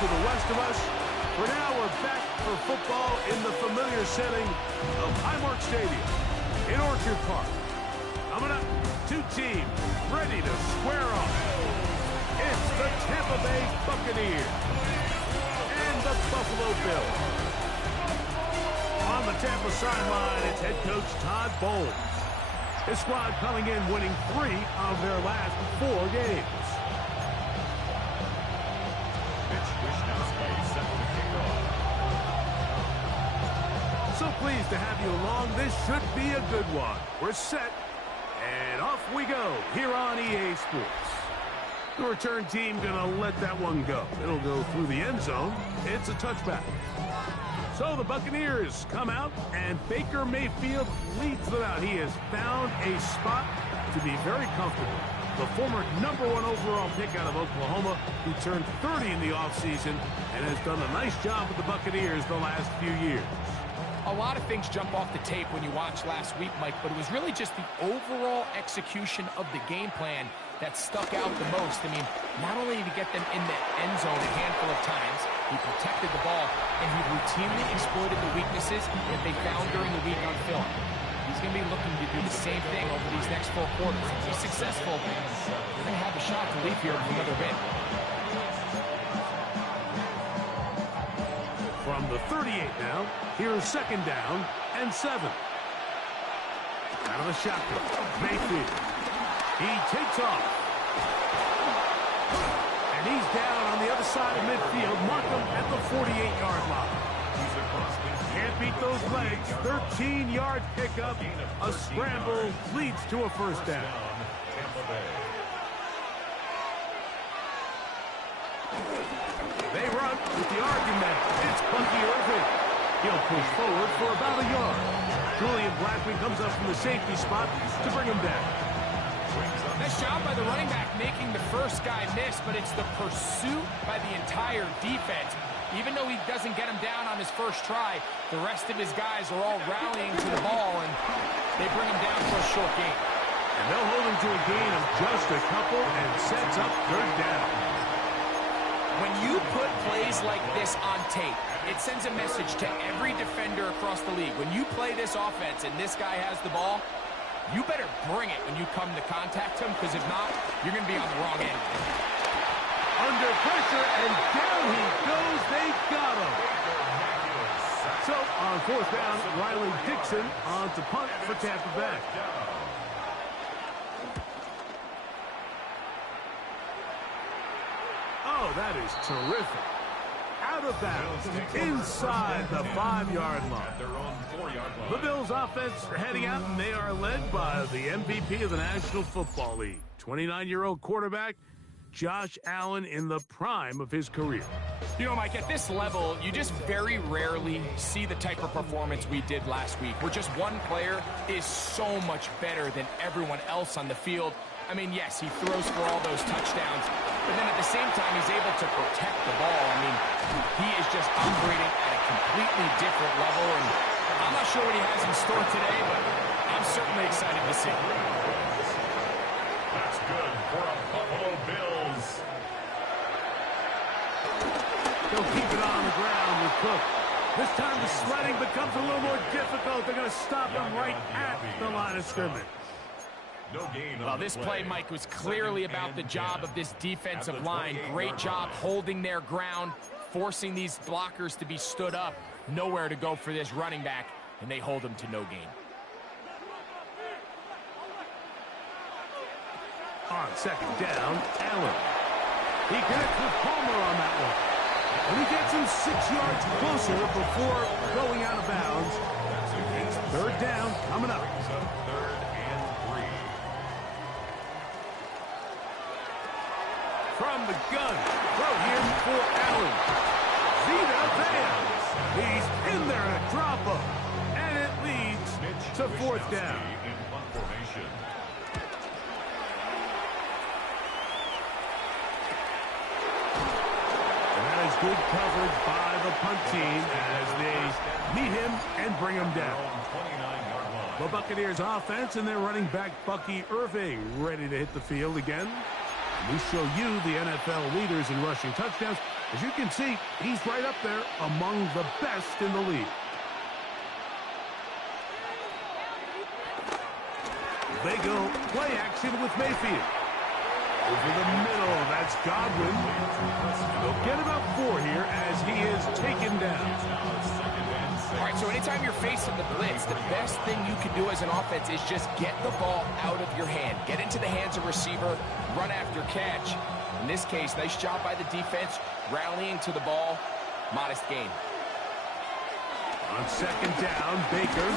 to the west of us. For now, we're back for football in the familiar setting of Highmark Stadium in Orchard Park. Coming up, two teams ready to square off. It's the Tampa Bay Buccaneers and the Buffalo Bills. On the Tampa sideline, it's head coach Todd Bowles. His squad coming in winning 3 of their last 4 games. So pleased to have you along. This should be a good one. We're set, and off we go here on EA Sports. The return team gonna let that one go. It'll go through the end zone. It's a touchback. So the Buccaneers come out, and Baker Mayfield leads them out. He has found a spot to be very comfortable. The former #1 overall pick out of Oklahoma, who turned 30 in the offseason and has done a nice job with the Buccaneers the last few years. A lot of things jump off the tape when you watch last week, Mike, but it was really just the overall execution of the game plan that stuck out the most. I mean, not only did he get them in the end zone a handful of times, he protected the ball, and he routinely exploited the weaknesses that they found during the week on film. He's going to be looking to do the same thing over these next 4 quarters. If he's successful, they're going to have a shot to leave here with another win. From the 38 now, here's 2nd down and 7. Out of the shotgun, Mayfield. He takes off. And he's down on the other side of midfield. Markham at the 48-yard line. Can't beat those legs. 13-yard pickup. A scramble leads to a 1st down. They run with the argument. It's Bucky Irving. He'll push forward for about a yard. Julian Blackman comes up from the safety spot to bring him down. Nice job by the running back making the first guy miss, but it's the pursuit by the entire defense. Even though he doesn't get him down on his first try, the rest of his guys are all rallying to the ball, and they bring him down for a short gain. And they'll hold him to a gain of just a couple and sets up 3rd down. When you put plays like this on tape, it sends a message to every defender across the league. When you play this offense and this guy has the ball, you better bring it when you come to contact him, because if not, you're going to be on the wrong end. Under pressure, and down he goes. They've got him. So, on 4th down, Riley Dixon on to punt for Tampa Bay. Oh, that is terrific. Out of bounds, inside the 5-yard line. The Bills offense are heading out, and they are led by the MVP of the National Football League, 29-year-old quarterback Josh Allen, in the prime of his career. You know, Mike, at this level, you just very rarely see the type of performance we did last week, where just one player is so much better than everyone else on the field. I mean, yes, he throws for all those touchdowns, but then at the same time, he's able to protect the ball. I mean, he is just operating at a completely different level, and I'm not sure what he has in store today, but I'm certainly excited to see. That's good for a Buffalo Bills. They'll keep it on the ground with Cook. This time the sledding becomes a little more difficult. They're going to stop him right at the line of scrimmage. Well, this play, Mike, was clearly about the job of this defensive line. Great job holding their ground, forcing these blockers to be stood up. Nowhere to go for this running back, and they hold him to no gain. On 2nd down, Allen. He connects with Palmer on that one. And he gets him 6 yards closer before going out of bounds. It's 3rd down coming up. From the gun, throw here for Allen. Vita Vea. He's in there at a drop-up. And it leads to 4th down. And that is good coverage by the punt team as they meet him and bring him down. The Buccaneers offense and their running back Bucky Irving ready to hit the field again. We show you the NFL leaders in rushing touchdowns. As you can see, he's right up there among the best in the league. They go play action with Mayfield. Over the middle, that's Godwin. They'll get about 4 here as he is taken down. All right, so anytime you're facing the blitz, the best thing you can do as an offense is just get the ball out of your hand. Get into the hands of receiver, run after catch. In this case, nice job by the defense, rallying to the ball. Modest gain. On second down, Baker.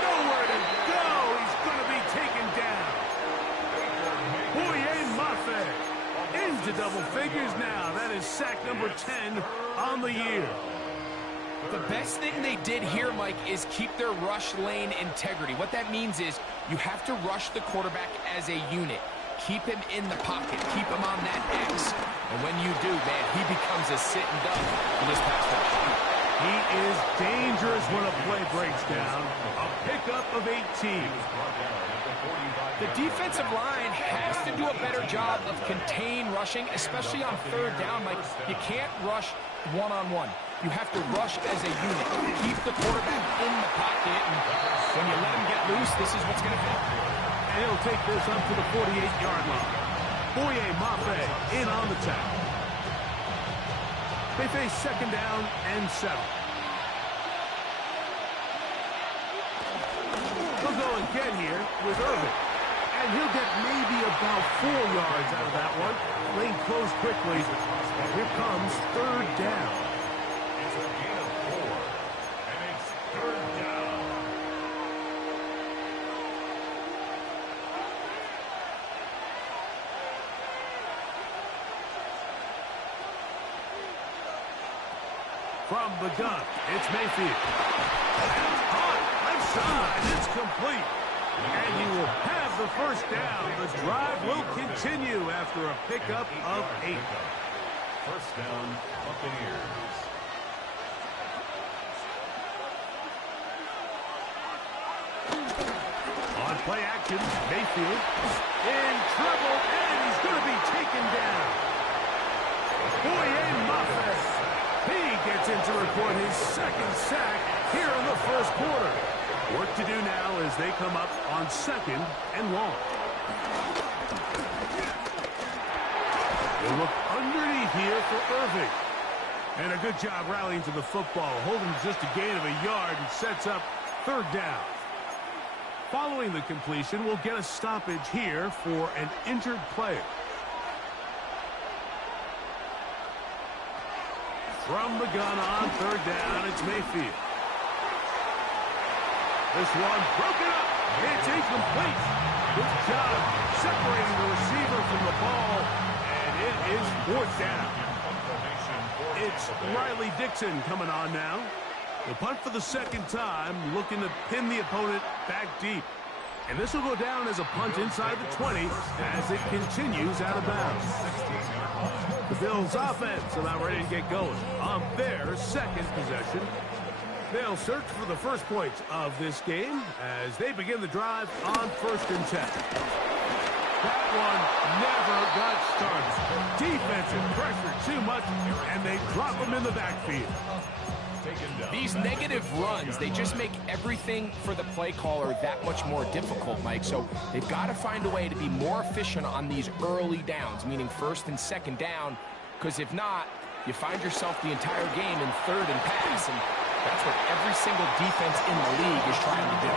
Nowhere to go. He's going to be taken down. Boye Mafe into double figures now. That is sack number 10 on the year. The best thing they did here, Mike, is keep their rush lane integrity. What that means is you have to rush the quarterback as a unit. Keep him in the pocket. Keep him on that X. And when you do, man, he becomes a sitting duck in this pass rush. He is dangerous when a play breaks down. A pickup of 18. The defensive line has to do a better job of contain rushing, especially on third down. Like, you can't rush one-on-one. You have to rush as a unit. Keep the quarterback in the pocket, and when you let him get loose, this is what's going to happen. And he'll take this up to the 48-yard line. Boye Mafe in on the tackle. They face second down and 7. He'll go again here with Irvin. And he'll get maybe about 4 yards out of that one. Lane closed quickly. And here comes third down. It's a gain of 4, and it's third down. From the gun, it's Mayfield. That's caught. Left side. It's complete. And he will have the first down. The drive will continue after a pickup of 8. First down, Buccaneers. On play action, Mayfield in trouble, and he's going to be taken down. Boye Mafe. He gets in to record his second sack here in the first quarter. Work to do now as they come up on second and long. They look underneath here for Irving. And a good job rallying to the football, holding just a gain of a yard and sets up third down. Following the completion, we'll get a stoppage here for an injured player. From the gun on third down, it's Mayfield. This one broken up. It's incomplete. Good job separating the receiver from the ball, and it is fourth down. It's Riley Dixon coming on now. The punt for the second time, looking to pin the opponent back deep. And this will go down as a punt inside the 20 as it continues out of bounds. The Bills offense about ready to get going on their second possession. They'll search for the first points of this game as they begin the drive on 1st and 10. That one never got started. Defensive pressure too much, and they drop them in the backfield. These negative runs, they just make everything for the play caller that much more difficult, Mike. So they've got to find a way to be more efficient on these early downs, meaning 1st and 2nd down, because if not, you find yourself the entire game in 3rd and pass, and that's what every single defense in the league is trying to do.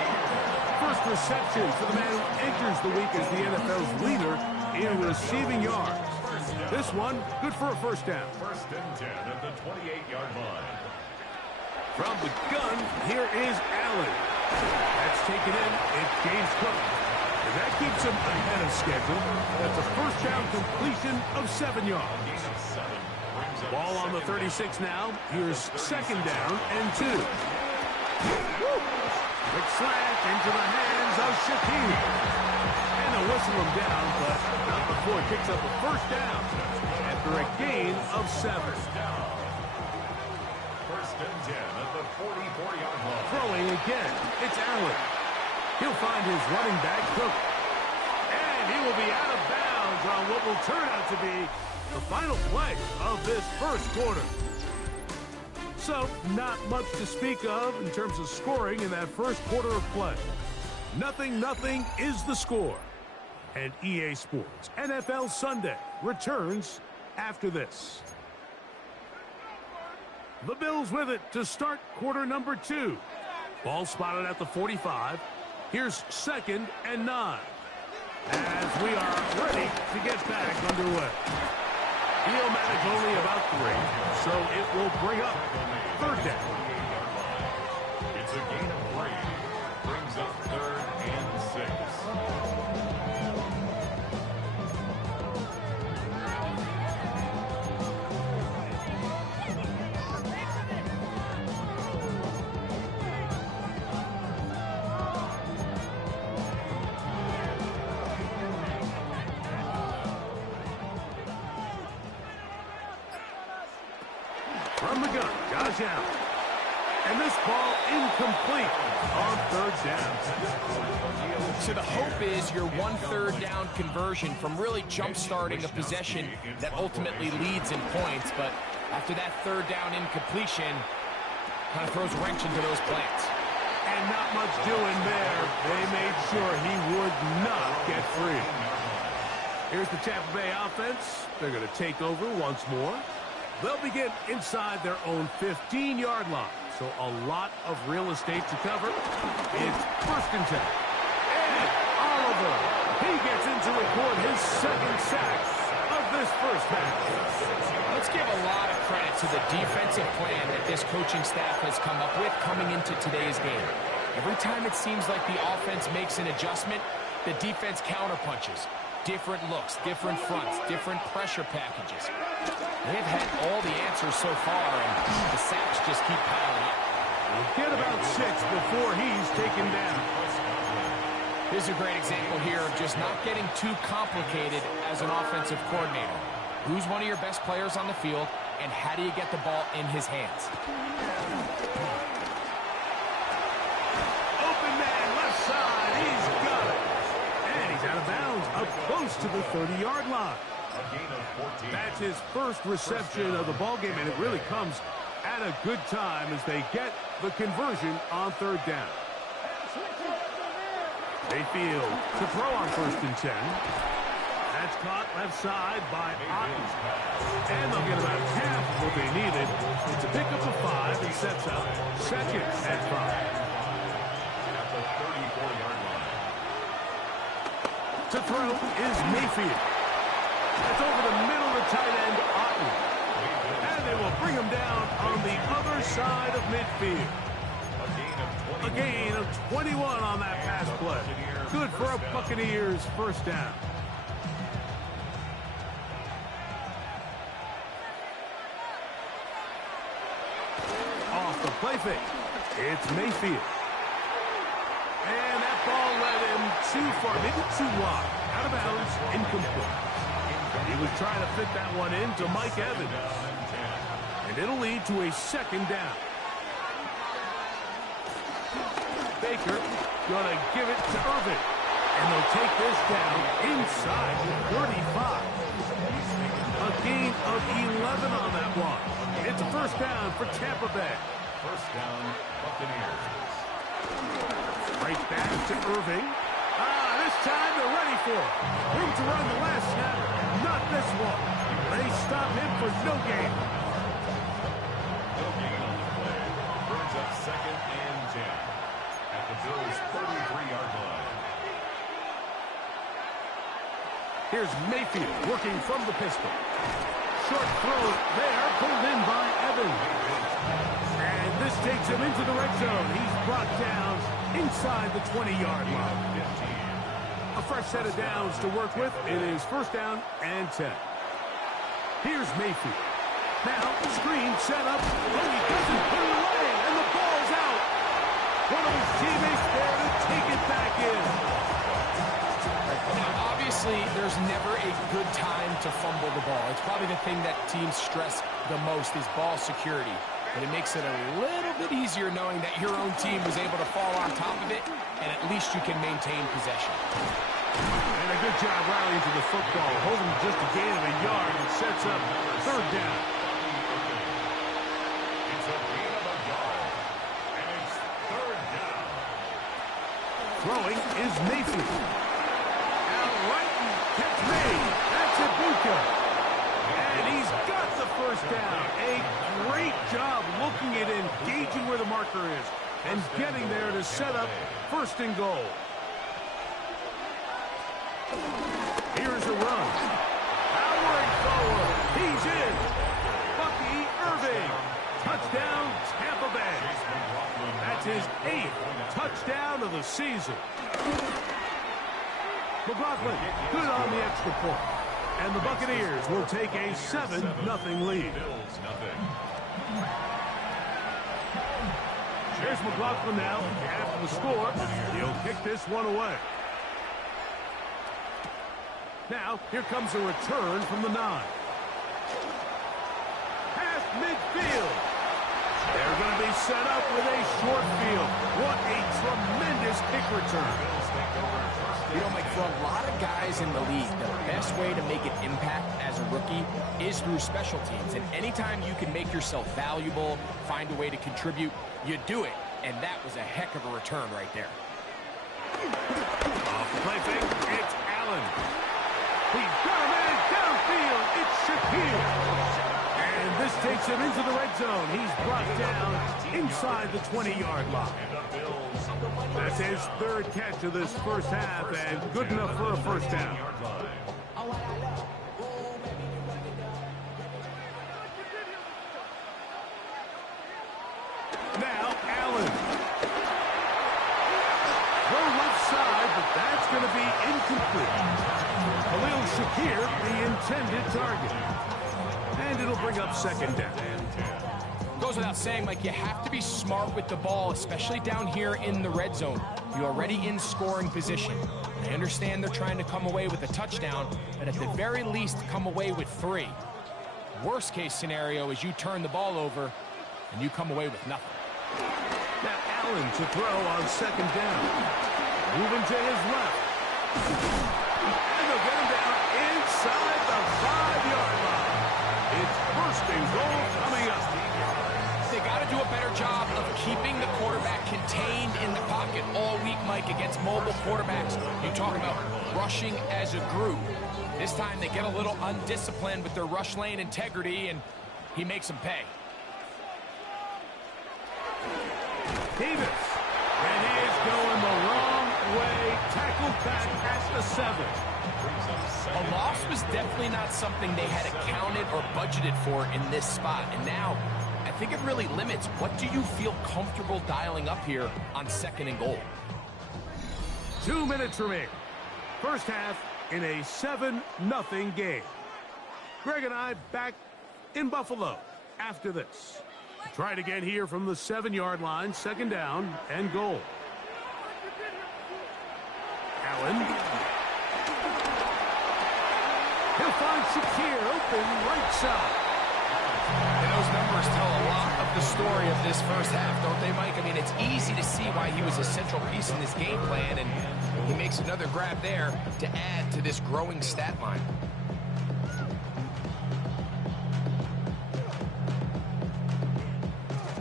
First reception for the man who enters the week as the NFL's leader in receiving yards. This one, good for a first down. 1st and 10 at the 28-yard line. From the gun, here is Allen. That's taken in. It's James Cook. And that keeps him ahead of schedule. That's a first down completion of 7 yards. Ball on the 36 now. Here's 2nd down and 2. Quick slant into the hands of Shakir. And they'll whistle him down, but not before he picks up a first down after a gain of 7. 1st and 10 at the 44-yard line. Throwing again, it's Allen. He'll find his running back, Cook. And he will be out of bounds on what will turn out to be the final play of this first quarter. So, not much to speak of in terms of scoring in that first quarter of play. 0-0 is the score. And EA Sports NFL Sunday returns after this. The Bills with it to start quarter number 2. Ball spotted at the 45. Here's 2nd and 9. As we are ready to get back underway. He'll manage only about 3, so it will bring up 3rd down. It's a gain of 3. Brings up 3rd and 6. From the gun, Josh Allen. And this ball incomplete on 3rd down. So the hope is your 1/3 down conversion from really jump-starting a possession that ultimately leads in points. But after that 3rd down incompletion, kind of throws a wrench into those plans. And not much doing there. They made sure he would not get free. Here's the Tampa Bay offense. They're going to take over once more. They'll begin inside their own 15-yard line. So a lot of real estate to cover. It's 1st and 10. And Oliver, he gets in to record his 2nd sack of this first half. Let's give a lot of credit to the defensive plan that this coaching staff has come up with coming into today's game. Every time it seems like the offense makes an adjustment, the defense counterpunches. Different looks, different fronts, different pressure packages. They've had all the answers so far, and the sacks just keep piling up. We'll get about 6 before he's taken down. Here's a great example here of just not getting too complicated as an offensive coordinator. Who's one of your best players on the field, and how do you get the ball in his hands? Open man, left side, he's got it. And he's out of bounds, up close to the 30-yard line. A gain of 14. That's his first reception of the ballgame, and it really comes at a good time as they get the conversion on 3rd down. Mayfield to throw on 1st and 10. That's caught left side by Otten. And they'll get about half of what they needed. It's a pickup of 5 and sets up 2nd and 5. At the 34-yard line. To throw is Mayfield. That's over the middle of the tight end, Otten. And they will bring him down on the other side of midfield. A gain of 21 on that pass play. Good for a Buccaneers 1st down. Off the play fake. It's Mayfield. And that ball led him too far, maybe too wide. Out of bounds, incomplete. He was trying to fit that one into Mike Evans. And it'll lead to a 2nd down. Baker gonna give it to Irvin. And they'll take this down inside the 35. A gain of 11 on that one. It's a 1st down for Tampa Bay. 1st down, Buccaneers. Right back to Irving. This time they're ready for it. Room to run the last snap. Not this one. They stop him for no gain. No gain on the play. Brings up 2nd and 10. At the Bills' 33-yard line. Here's Mayfield working from the pistol. Short throw there, pulled in by Evans. And this takes him into the red zone. He's brought down inside the 20-yard line. A fresh set of downs to work with. It is 1st down and 10. Here's Mayfield. Now, screen set up. Oh, he doesn't put it away, and the ball's out. One of his teammates there to take it back in. Now, obviously, there's never a good time to fumble the ball. It's probably the thing that teams stress the most is ball security. But it makes it a little bit easier knowing that your own team was able to fall on top of it, and at least you can maintain possession. And a good job rallying to the football, holding just a gain of a yard and sets up third down. It's a gain of a yard, and it's third down. Throwing is Mayfield. Out right, catch made. That's Ibuka. And he's got the first down. A great job looking at engaging where the marker is and getting there to set up first and goal. Here's a run. Powering forward. He's in. Bucky Irving. Touchdown, Tampa Bay. That's his 8th touchdown of the season. McLaughlin, good on the extra point. And the Buccaneers will take a 7-0 lead. Here's McLaughlin now after the score. He'll kick this one away. Now, here comes a return from the 9. Past midfield. They're going to be set up with a short field. What a tremendous kick return. You know, Mike, for a lot of guys in the league, the best way to make an impact as a rookie is through special teams. And anytime you can make yourself valuable, find a way to contribute, you do it. And that was a heck of a return right there. Off the play fake, it's Allen. He's got a man downfield. It's Shakir. And this takes him into the red zone. He's brought down inside the 20-yard line. That's his 3rd catch of this first half, and good enough for a first down. Now, Allen. Throw left side, but that's going to be incomplete. Khalil Shakir, the intended target. And it'll bring up second down. Goes without saying, Mike, you have to be smart with the ball, especially down here in the red zone. You're already in scoring position. I understand they're trying to come away with a touchdown, but at the very least, come away with 3. Worst case scenario is you turn the ball over and you come away with nothing. Now Allen to throw on second down. Moving to his left. And they'll get him down inside the 5-yard line. It's first and goal coming up. They got to do a better job of keeping the quarterback contained in the pocket all week, Mike, against mobile quarterbacks. You talk about rushing as a group. This time they get a little undisciplined with their rush lane integrity, and he makes them pay. Davis. And he is going the wrong way. Tackled back at the 7. A loss was definitely not something they had accounted or budgeted for in this spot. And now, I think it really limits what do you feel comfortable dialing up here on second and goal. 2 minutes remaining. First half in a 7-0 game. Greg and I back in Buffalo after this. Try it again here from the 7-yard line. Second down and goal. Allen. He'll find Shakir open right side. And those numbers tell a lot of the story of this first half, don't they, Mike? I mean, it's easy to see why he was a central piece in this game plan, and he makes another grab there to add to this growing stat line.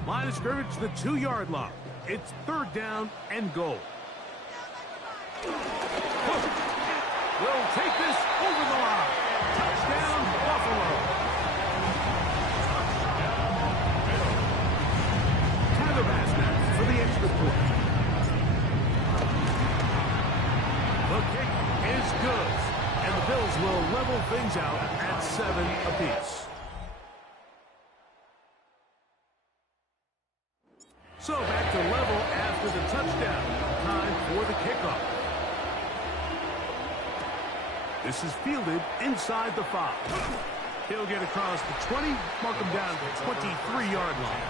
Line of scrimmage, the 2-yard line. It's third down and goal. Cook will take this over the line. Touchdown, Buffalo. Tyler Bass now for the extra point. The kick is good, and the Bills will level things out at 7 apiece. So back to level after the touchdown. Time for the kickoff. This is fielded inside the 5. He'll get across the 20, mark him down to the 23-yard line.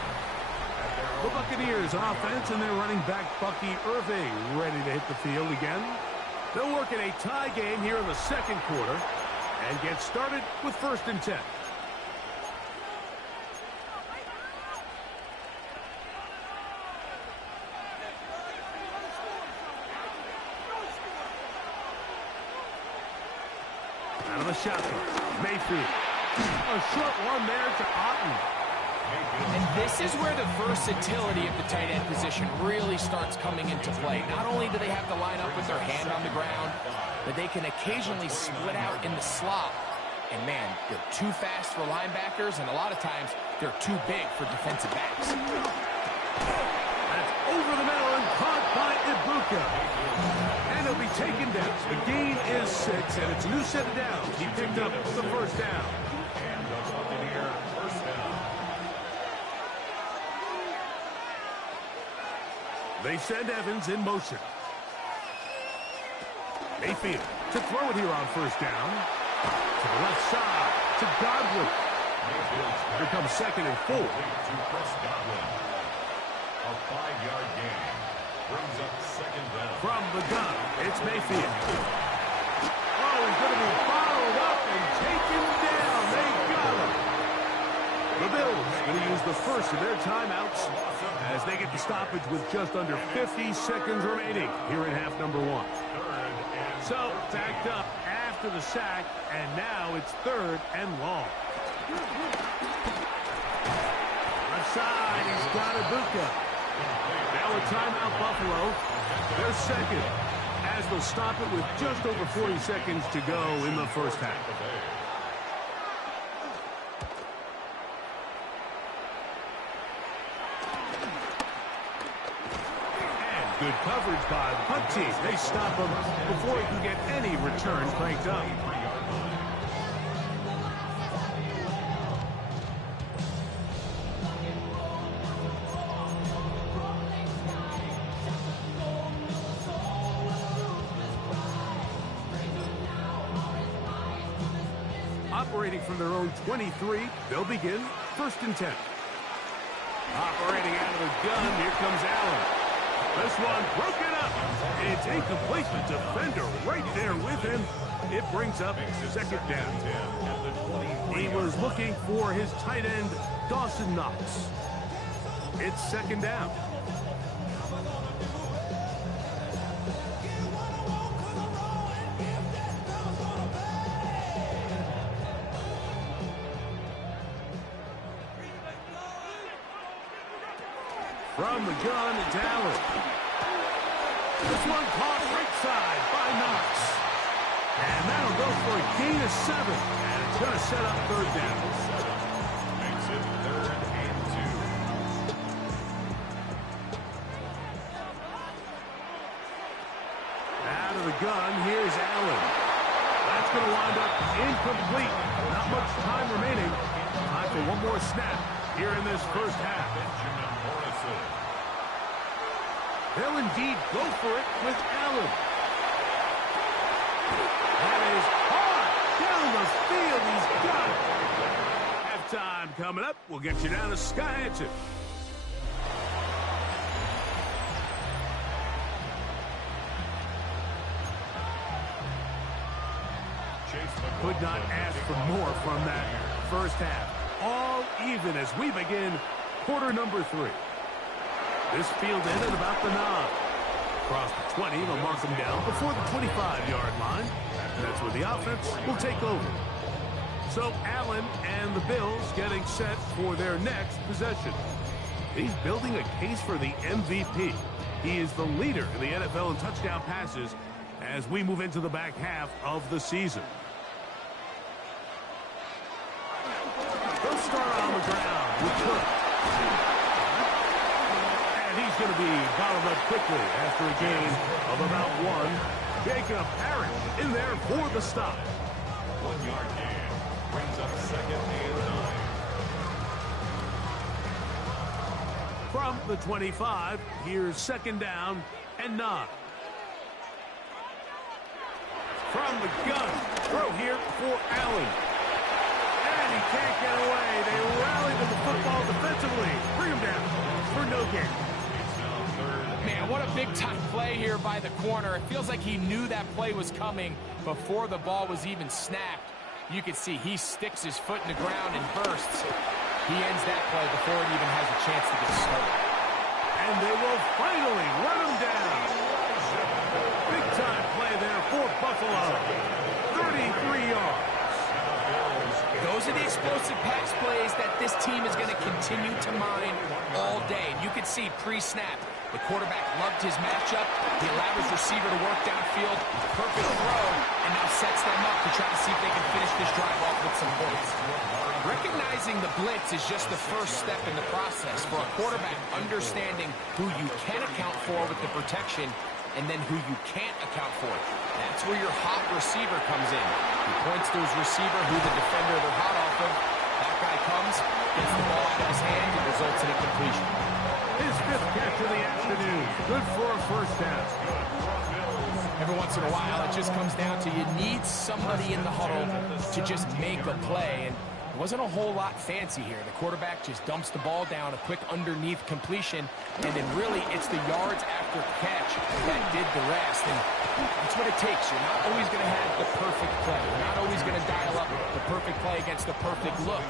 The Buccaneers offense and their running back Bucky Irving ready to hit the field again. They'll work in a tie game here in the second quarter and get started with 1st and 10. shotgun. Mayfield. A short one there to Otten. And this is where the versatility of the tight end position really starts coming into play. Not only do they have to line up with their hand on the ground, but they can occasionally split out in the slot. And man, they're too fast for linebackers, and a lot of times they're too big for defensive backs. That's over the middle and caught by Ibuka. And he'll be taken down. The gain is 6, and it's a new set of downs. He picked up the first down. And the Buccaneer first down. They send Evans in motion. Mayfield to throw it here on first down. To the left side, to Godwin. Here comes 2nd and 4. To Chris Godwin. A 5-yard gain. Brings up 2nd down. From the gun, it's Mayfield. Oh, he's going to be followed up and taken down. They got him. The Bills going to use the first of their timeouts as they get the stoppage with just under 50 seconds remaining here in half number 1. So, backed up after the sack, and now it's 3rd and long. Left side, he's got Ibuka. Now a timeout, Buffalo. They're second, as they'll stop it with just over 40 seconds to go in the first half. Good coverage by the punt team. They stop him before he can get any return cranked up. Operating from their own 23, they'll begin 1st and 10. Operating out of the gun, here comes Allen. This one broken up. It's incomplete. The defender right there with him. It brings up 2nd down. He was looking for his tight end, Dawson Knox. It's 2nd down. From the gun, it's Allen. This one caught right side by Knox. And that'll go for a gain of 7. And it's going to set up 3rd down. Makes it 3rd and 2. Out of the gun, here's Allen. That's going to wind up incomplete. Not much time remaining. Time for one more snap here in this first half. They'll indeed go for it with Allen. That is hard down the field. He's got it. Halftime coming up. We'll get you down to Skiatoon. Could not ask for more from that first half. All even as we begin quarter number 3. This field in at about the 9. Across the 20, they'll mark them down before the 25-yard line. That's where the offense will take over. So Allen and the Bills getting set for their next possession. He's building a case for the MVP. He is the leader in the NFL in touchdown passes as we move into the back half of the season. They'll start on the ground with Cook. He's going to be bottled up quickly after a gain of about 1. Jacob Parrish in there for the stop. 1-yard gain. Brings up 2nd and 9. From the 25, here's 2nd down and 9. From the gun, throw here for Allen. And he can't get away. They rally to the football defensively. Bring him down for no gain. Man, what a big-time play here by the corner. It feels like he knew that play was coming before the ball was even snapped. You can see he sticks his foot in the ground and bursts. He ends that play before it even has a chance to get started. And they will finally run him down. Big-time play there for Buffalo. 33 yards. Those are the explosive pass plays that this team is going to continue to mine all day. And you can see pre-snap, the quarterback loved his matchup. He allowed his receiver to work downfield. Perfect throw, and now sets them up to try to see if they can finish this drive off with some points. Recognizing the blitz is just the first step in the process for a quarterback understanding who you can account for with the protection and then who you can't account for. That's where your hot receiver comes in. He points to his receiver, who the defender they're hot off of. That guy comes, gets the ball out of his hand, and results in a completion. His 5th catch of the afternoon. Good for a first down. Every once in a while, it just comes down to you need somebody in the huddle to just make a play. And it wasn't a whole lot fancy here. The quarterback just dumps the ball down, a quick underneath completion, and then really it's the yards after catch that did the rest. And that's what it takes. You're not always going to have the perfect play. You're not always going to dial up the perfect play against the perfect look.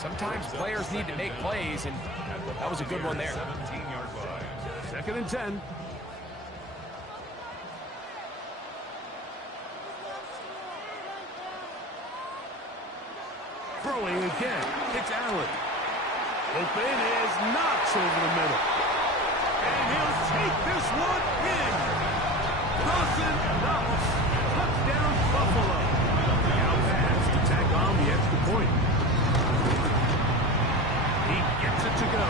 Sometimes players need to make plays, and that was a good one there. 2nd and 10. Throwing again. It's Allen. Open is Knox over the middle. And he'll take this one in. Dawson Knox. Touchdown Buffalo. Now pass to tack on the extra point. He gets it to go.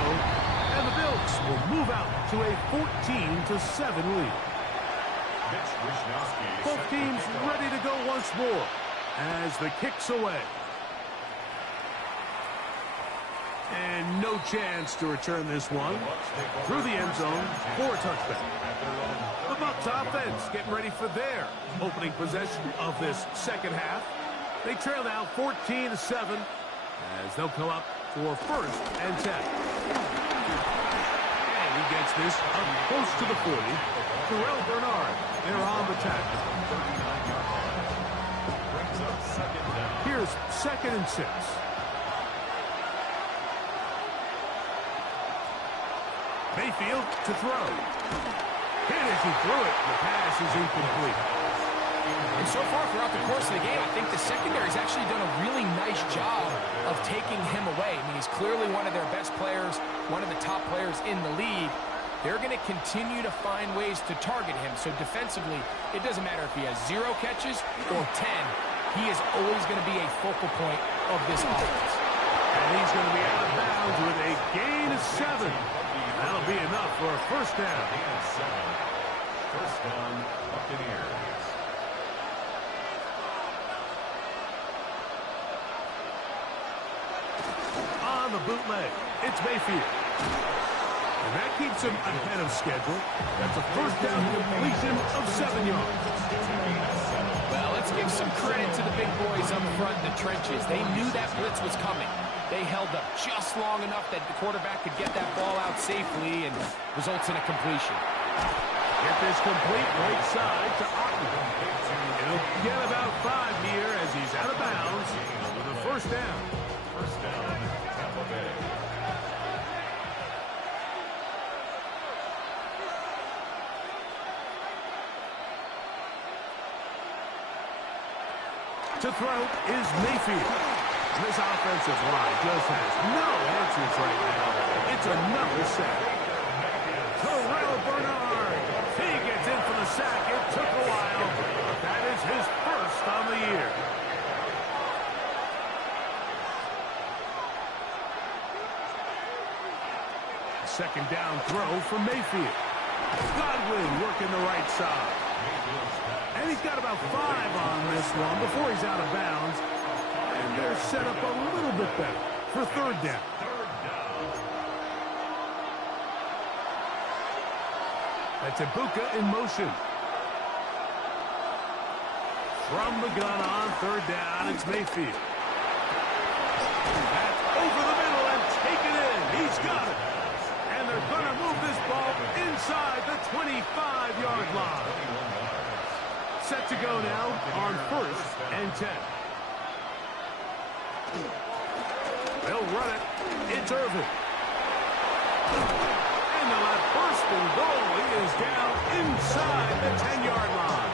And the Bills will move out to a 14-7 lead. Both teams ready to go once more as the kick's away. And no chance to return this one. Through the end zone for a touchback. The Bucs offense getting ready for their opening possession of this second half. They trail now 14-7 as they'll come up for 1st and 10. And he gets this up close to the 40. Terrell Bernard, they're on the tackle. Here's 2nd and 6. Mayfield to throw. Hit as he threw it. The pass is incomplete. And so far throughout the course of the game, I think the secondary's actually done a really nice job of taking him away. I mean, he's clearly one of their best players, one of the top players in the league. They're going to continue to find ways to target him. So defensively, it doesn't matter if he has 0 catches or 10. He is always going to be a focal point of this offense. And he's going to be out of bounds with a gain of 7. That'll be enough for a first down. First down, Buccaneers. On the bootleg, it's Mayfield. And that keeps him ahead of schedule. That's a first down completion of 7 yards. Well, let's give some credit to the big boys up front in the trenches. They knew that blitz was coming. They held up just long enough that the quarterback could get that ball out safely and results in a completion. Get this complete right side to Otten. He'll get about 5 here as he's out of bounds with a first down. First down, Tampa Bay. To throw is Mayfield. This offensive line just has no answers right now. It's another sack. Terrell Bernard. He gets in for the sack. It took a while, but that is his first on the year. Second down throw for Mayfield. Godwin working the right side. And he's got about 5 on this one before he's out of bounds. And they're set up a little bit better for 3rd down. That's Ibuka in motion. From the gun on 3rd down, it's Mayfield. That's over the middle and taken in. He's got it. And they're going to move this ball inside the 25-yard line. Set to go now on 1st and 10. They'll run it. It's Irvin. And they'll have 1st and goal. He is down inside the 10-yard line.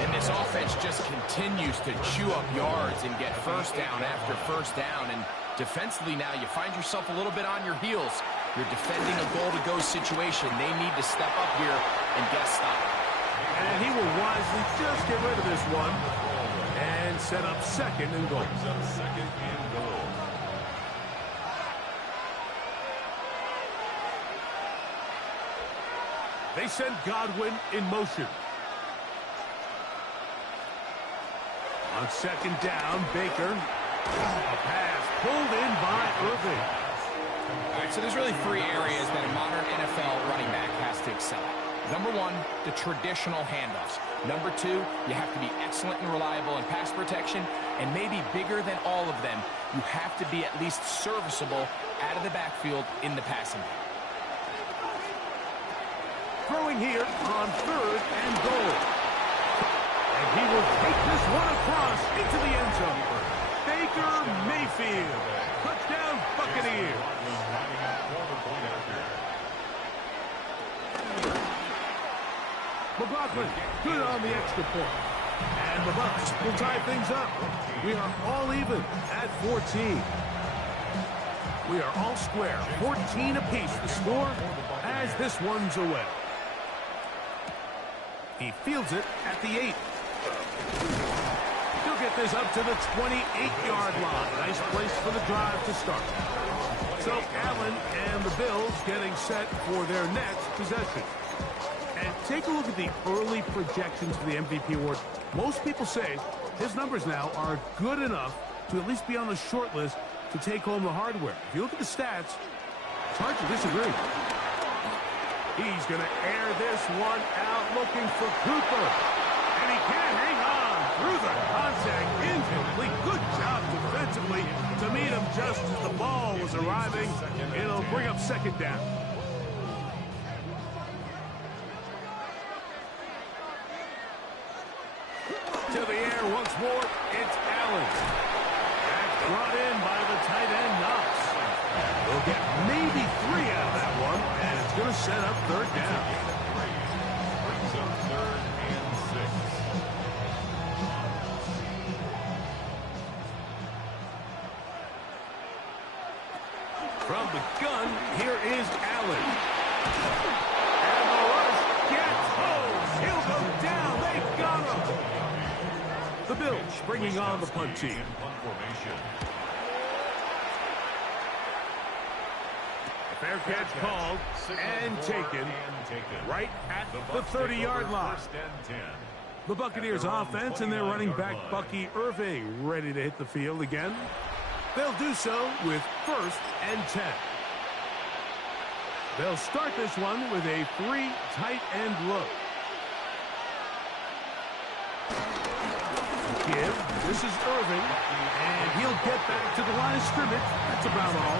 And this offense just continues to chew up yards and get first down after first down. And defensively now, you find yourself a little bit on your heels. You're defending a goal-to-go situation. They need to step up here and get a stop. And he will wisely just get rid of this one and set up second and goal. Second and goal. They send Godwin in motion. On second down, Baker. A pass pulled in by Irving. All right, so there's really three areas that a modern NFL running back has to excel at. Number one, the traditional handoffs. Number two, you have to be excellent and reliable in pass protection. And maybe bigger than all of them, you have to be at least serviceable out of the backfield in the passing game. Throwing here on third and goal. And he will take this one across into the end zone. Baker Mayfield. Touchdown Buccaneers. McLaughlin good on the extra point. And the Bucs will tie things up. We are all even at 14. We are all square. 14 apiece the score as this one's away. He fields it at the 8. He'll get this up to the 28-yard line. Nice place for the drive to start. So Allen and the Bills getting set for their next possession. And take a look at the early projections for the MVP award. Most people say his numbers now are good enough to at least be on the short list to take home the hardware. If you look at the stats, it's hard to disagree. He's going to air this one out looking for Cooper. And he can't hang on through the contact. Incomplete. Good job defensively to meet him just as the ball was arriving. It'll bring up second down. To the air once more, it's Allen. That's brought in by the tight end, Knox. We'll get maybe 3 out of that one, and it's going to set up third down. Brings up third and 6. From the gun, here is Allen. And the rush gets home. He'll go down. They got him. The Bills bringing on the punt team. Fair catch called and taken right at the 30-yard line. The Buccaneers offense and their running back Bucky Irving ready to hit the field again. They'll do so with first and 10. They'll start this one with a 3 tight end look. This is Irving, and he'll get back to the line of scrimmage. That's about all.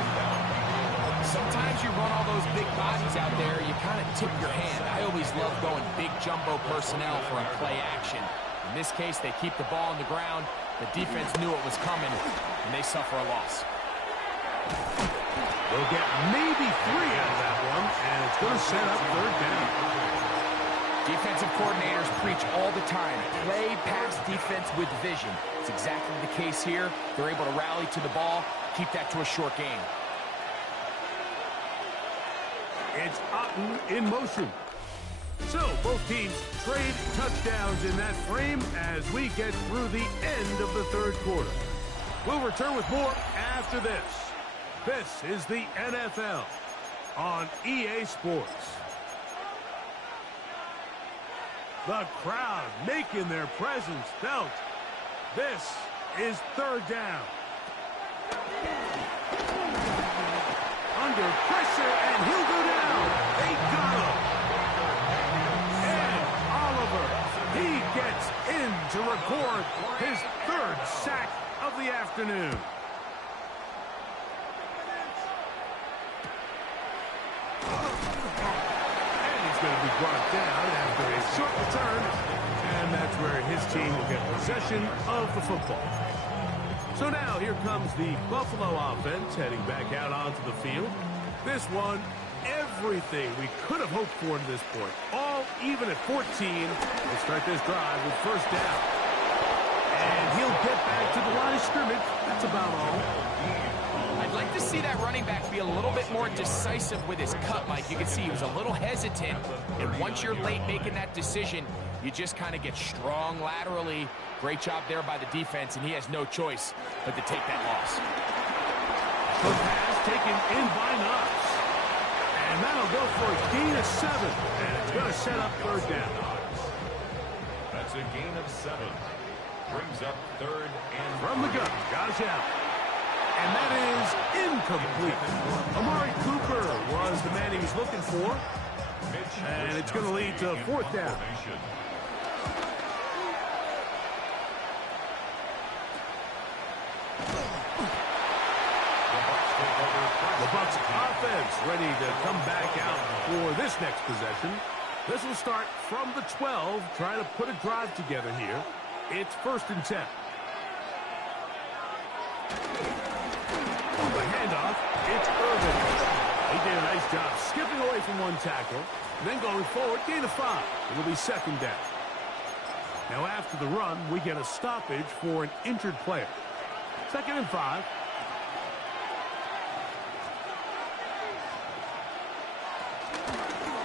Sometimes you run all those big bodies out there, you kind of tip your hand. I always love going big jumbo personnel for a play action. In this case, they keep the ball on the ground. The defense knew it was coming, and they suffer a loss. They'll get maybe 3 out of that one, and it's going to set up third down. Defensive coordinators preach all the time, play pass defense with vision. It's exactly the case here. They're able to rally to the ball, keep that to a short game. It's Otten in motion. So both teams trade touchdowns in that frame as we get through the end of the third quarter. We'll return with more after this. This is the NFL on EA Sports. The crowd making their presence felt. This is third down. Under pressure, and he'll go down. They got him. And Oliver, he gets in to record his third sack of the afternoon. Going to be brought down after a short return, and that's where his team will get possession of the football. So now here comes the Buffalo offense heading back out onto the field. This one, everything we could have hoped for to this point. All even at 14. We'll start this drive with first down. And he'll get back to the line of scrimmage. That's about all. I'd like to see that running back be a little bit more decisive with his cut, Mike. You can see he was a little hesitant, and once you're late making that decision, you just kind of get strong laterally. Great job there by the defense, and he has no choice but to take that loss. The pass taken in by Knox. And that'll go for a gain of 7. And it's going to set up third down. That's a gain of 7. Brings up third and from the gun. Josh Allen. And that is incomplete. Amari Cooper was the man he was looking for. And it's going to lead to fourth down. The Bucs offense ready to come back out for this next possession. This will start from the 12, trying to put a drive together here. It's first and 10. On the handoff, it's Irvin. He did a nice job skipping away from one tackle. Then going forward, gain of 5. It'll be second down. Now after the run, we get a stoppage for an injured player. Second and 5.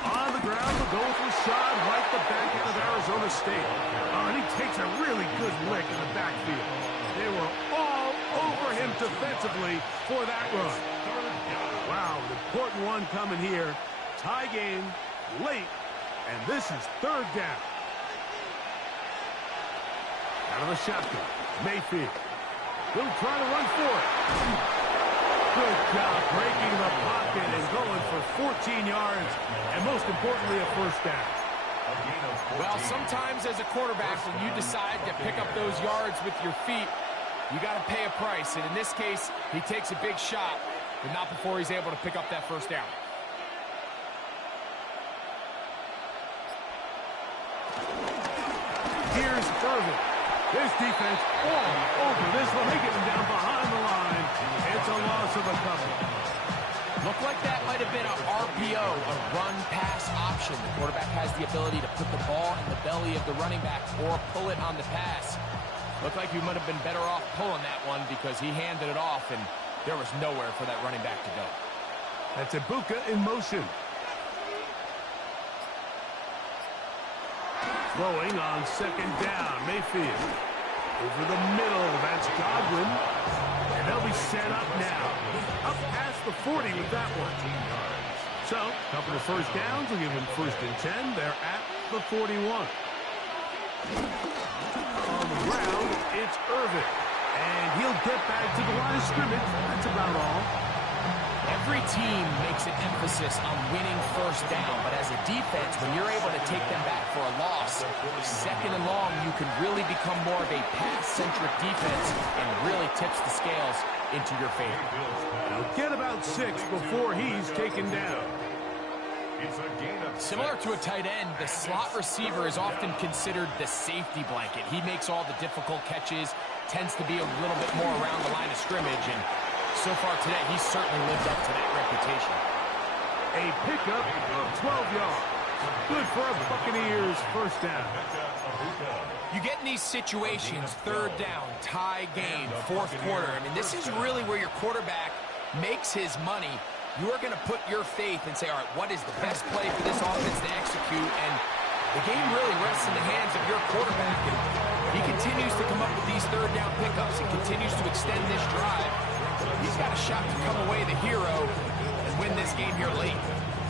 On the ground, the goal for Rashad right the back end of Arizona State. And he takes a really good lick in the backfield. They were all over him defensively for that run. Wow, an important one coming here. Tie game, late, and this is third down. Out of the shotgun, Mayfield. He'll try to run for it. Good job breaking the pocket and going for 14 yards, and most importantly, a first down. Well, sometimes as a quarterback, when you decide to pick up those yards with your feet, you got to pay a price. And in this case, he takes a big shot, but not before he's able to pick up that first down. Here's Irvin. This defense all over this one. They get him down behind the line. It's a loss of a couple. Looked like that might have been an RPO, a run-pass option. The quarterback has the ability to put the ball in the belly of the running back or pull it on the pass. Looked like he might have been better off pulling that one because he handed it off, and there was nowhere for that running back to go. That's Ibuka in motion. Throwing on second down, Mayfield. Over the middle, that's Godwin. And they'll be set up now. Up past the 40 with that one. So, a couple of first downs will give them first and 10. They're at the 41. On the ground, it's Irvin. And he'll get back to the line of scrimmage. That's about all. Every team makes an emphasis on winning first down, but as a defense, when you're able to take them back for a loss, second and long, you can really become more of a pass-centric defense and really tips the scales into your favor. He'll get about 6 before he's taken down. Similar to a tight end, the slot receiver is often considered the safety blanket. He makes all the difficult catches, tends to be a little bit more around the line of scrimmage, and so far today, he's certainly lived up to that reputation. A pickup of 12 yards. Good for a Buccaneers first down. You get in these situations, third down, tie game, fourth quarter. I mean, this is really where your quarterback makes his money. You are going to put your faith and say, all right, what is the best play for this offense to execute? And the game really rests in the hands of your quarterback. And he continues to come up with these third down pickups and continues to extend this drive. He's got a shot to come away the hero and win this game here late.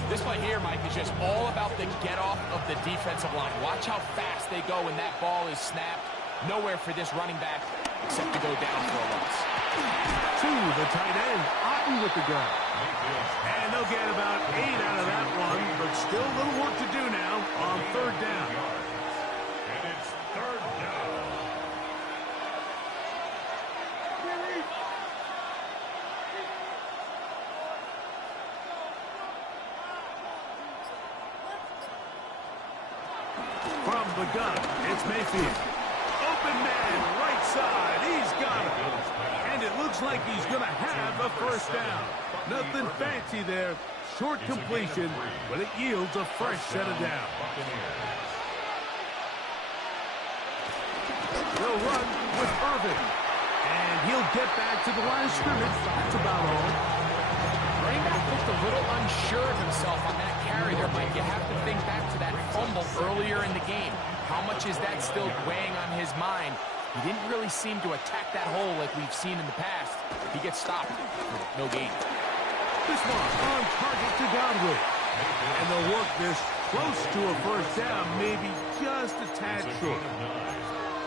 This play here, Mike, is just all about the get-off of the defensive line. Watch how fast they go when that ball is snapped. Nowhere for this running back except to go down for a loss. To the tight end, Otten with the gun. And they'll get about 8 out of that one, but still a little work to do now on third down. And it's third down. From the gun, it's Mayfield. Open man, right side. He's got it. And it looks like he's going to have a first down. Nothing fancy there. Short completion, but it yields a fresh set of downs. They'll run with Irving. And he'll get back to the line of scrimmage. That's about all. Running back looked a little unsure of himself on that carry there, Mike. You have to think back to that fumble earlier in the game. How much is that still weighing on his mind? He didn't really seem to attack that hole like we've seen in the past. He gets stopped. No gain. This one on target to Godwin. And they'll work this close to a first down, maybe just a tad short.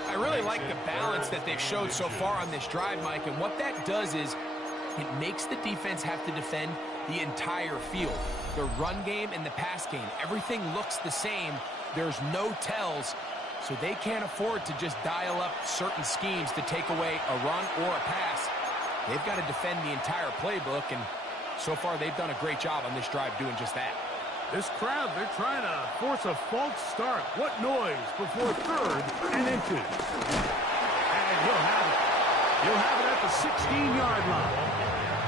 I really like the balance that they've showed so far on this drive, Mike, and what that does is it makes the defense have to defend the entire field. The run game and the pass game, everything looks the same. There's no tells, so they can't afford to just dial up certain schemes to take away a run or a pass. They've got to defend the entire playbook, and so far they've done a great job on this drive doing just that. This crowd, they're trying to force a false start. What noise before third and inches. And he'll have it. He'll have it at the 16-yard line.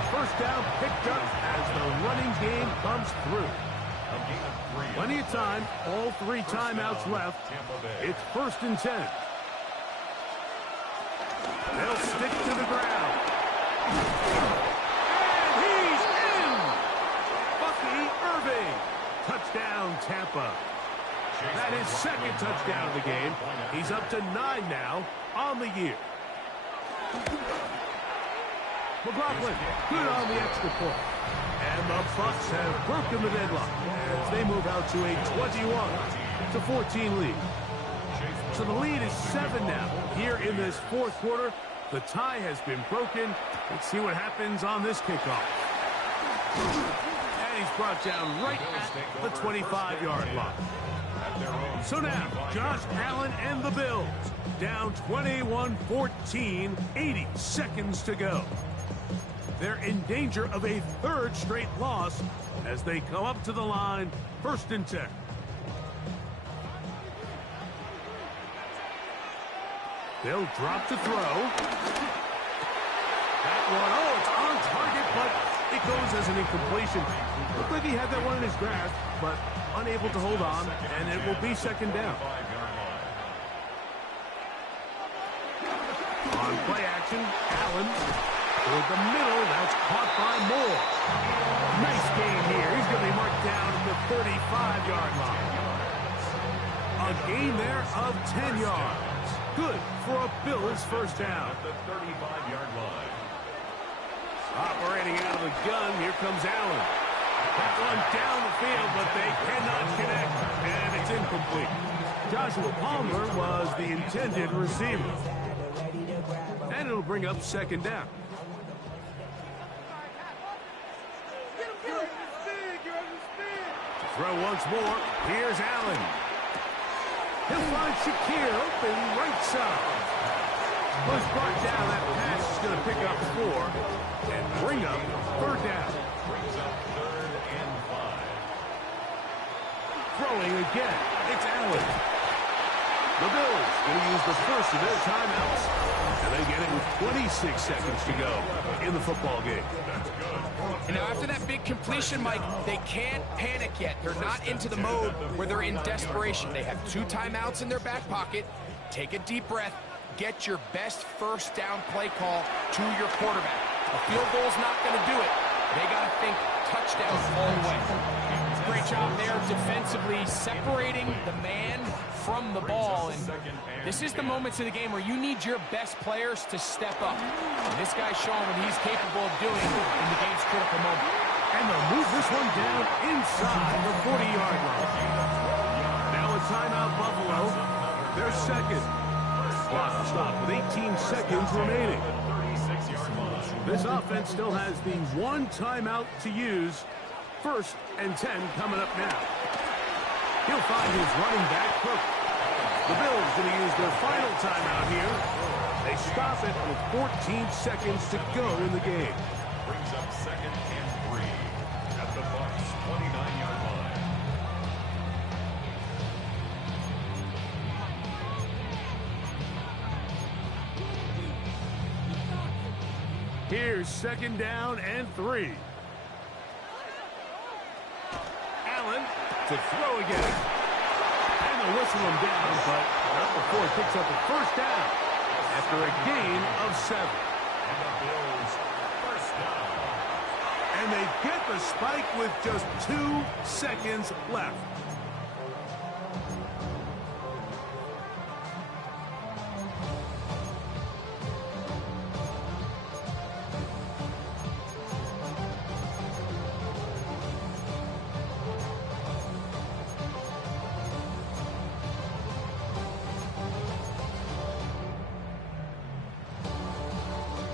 First down picked up as the running game comes through. Plenty of time, all 3 timeouts left. It's 1st and 10. They'll stick to the ground. And he's in! Bucky Irving. Touchdown, Tampa. That is 2nd touchdown of the game. He's up to 9 now on the year. McLaughlin, good on the extra point. And the Bucs have broken the deadlock as they move out to a 21-14 lead. So the lead is 7 now. Here in this 4th quarter, the tie has been broken. Let's see what happens on this kickoff. And he's brought down right at the 25-yard line. So now, Josh Allen and the Bills down 21-14, 80 seconds to go. They're in danger of a 3rd straight loss as they come up to the line, 1st and 10. They'll drop to throw. That one, oh, it's on target, but it goes as an incompletion. Looked like he had that one in his grasp, but unable to hold on, and it will be 2nd down. On play action, Allen toward the middle. That's caught by Moore. Nice game here. He's going to be marked down at the 35-yard line. A gain there of 10 yards. Good for a Bills first down. At the 35-yard line. Operating out of the gun, here comes Allen. That one down the field, but they cannot connect, and it's incomplete. Joshua Palmer was the intended receiver. And it'll bring up 2nd down. Throw once more. Here's Allen. He'll find Shakir open right side. Was brought down. That pass is going to pick up 4 and bring up 3rd down. Brings up 3rd and 5. Throwing again. It's Allen. The Bills going to use the first of their timeouts. And they get it with 26 seconds to go in the football game. And now after that big completion, Mike, they can't panic yet. They're not into the mode where they're in desperation. They have 2 timeouts in their back pocket. Take a deep breath. Get your best first down play call to your quarterback. A field goal's not going to do it. They got to think touchdown all the way. Great job there defensively, separating the man from the ball. And this is the moments in the game where you need your best players to step up. And this guy's showing what he's capable of doing in the game's critical moment. And they'll move this one down inside the 40-yard line. Now a timeout, Buffalo. They're 2nd. Clock stopped with 18 seconds remaining. This offense still has the 1 timeout to use. 1st and 10 coming up now. He'll find his running back, Cook. The Bills going to use their final timeout here. They stop it with 14 seconds to go in the game. Brings up 2nd and 3 at the Bucs 29-yard line. Here's 2nd down and 3. to throw again. And they'll whistle him down, but not before he picks up a first down after a gain of 7. And the Bills first down. And they get the spike with just 2 seconds left.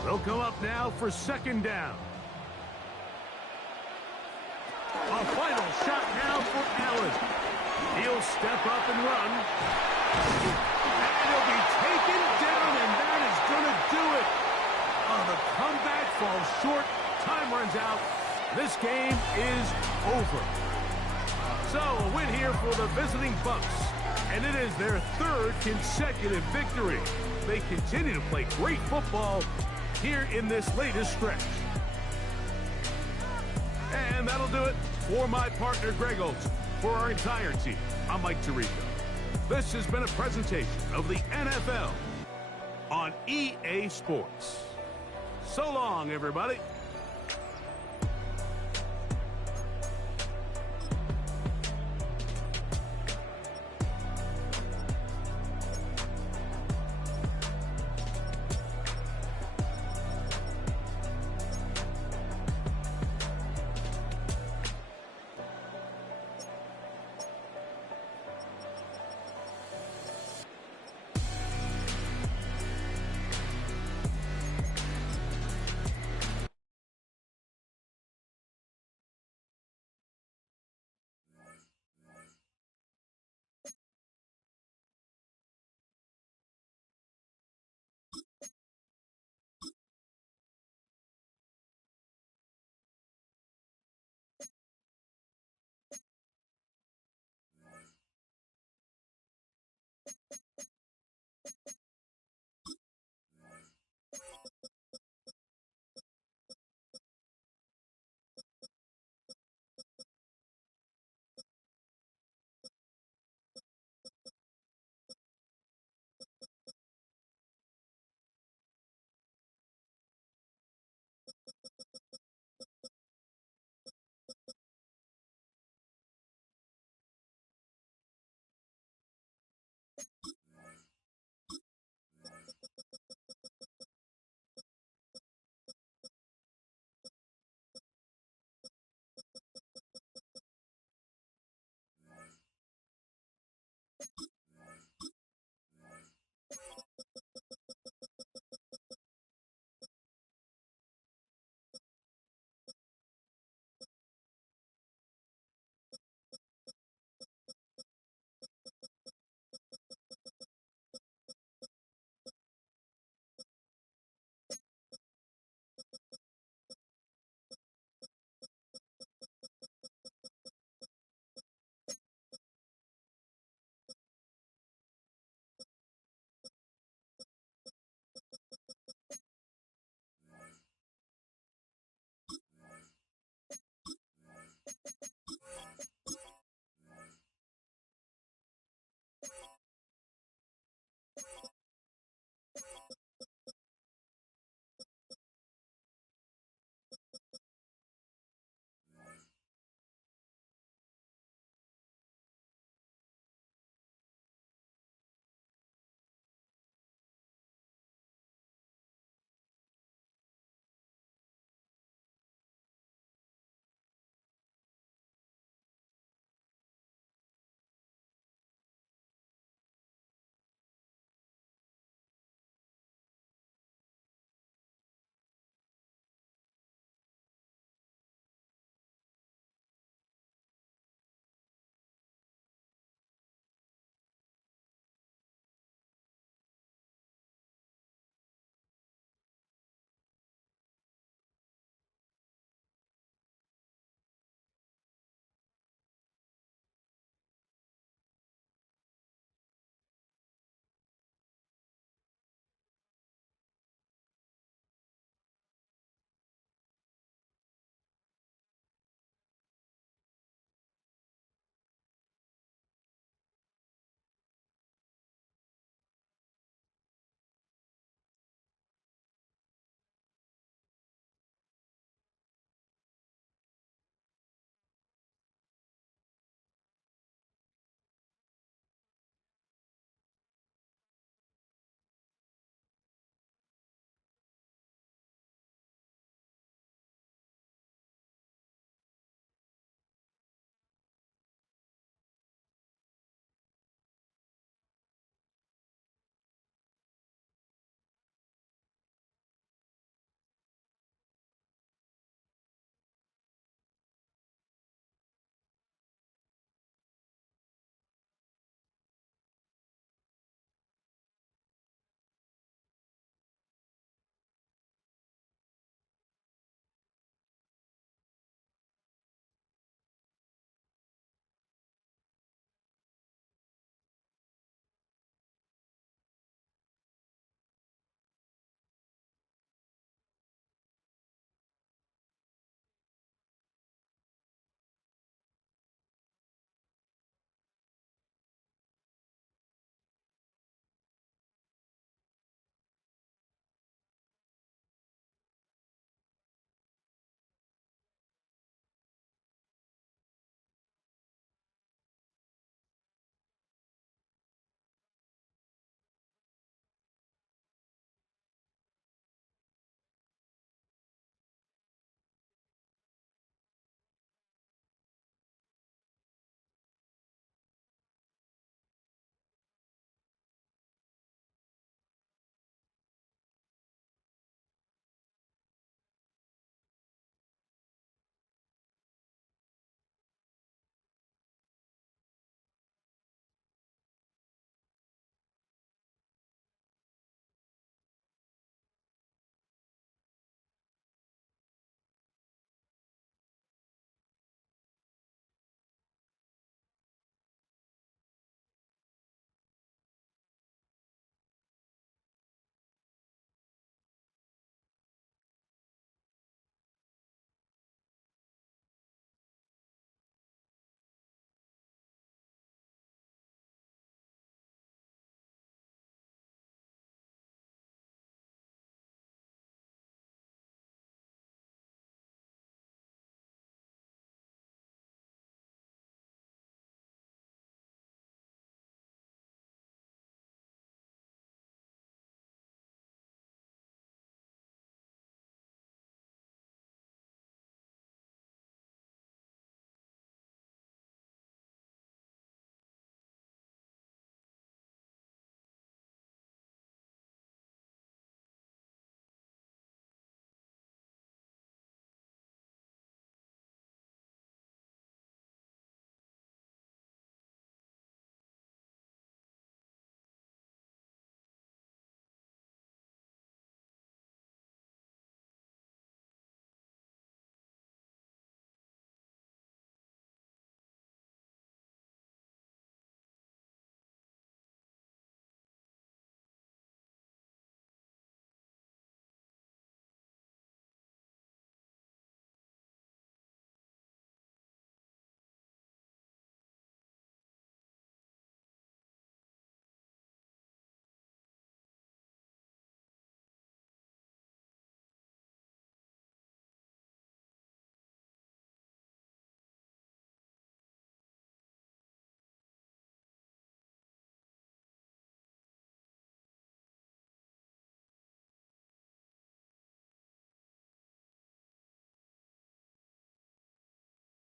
They'll come up now for second down. A final shot now for Allen. He'll step up and run. And he'll be taken down, and that is going to do it. Oh, the comeback falls short. Time runs out. This game is over. So, a win here for the visiting Bucks. And it is their 3rd consecutive victory. They continue to play great football here in this latest stretch. And that'll do it for my partner, Greg Olson. For our entire team, I'm Mike Tirico. This has been a presentation of the NFL on EA Sports. So long, everybody.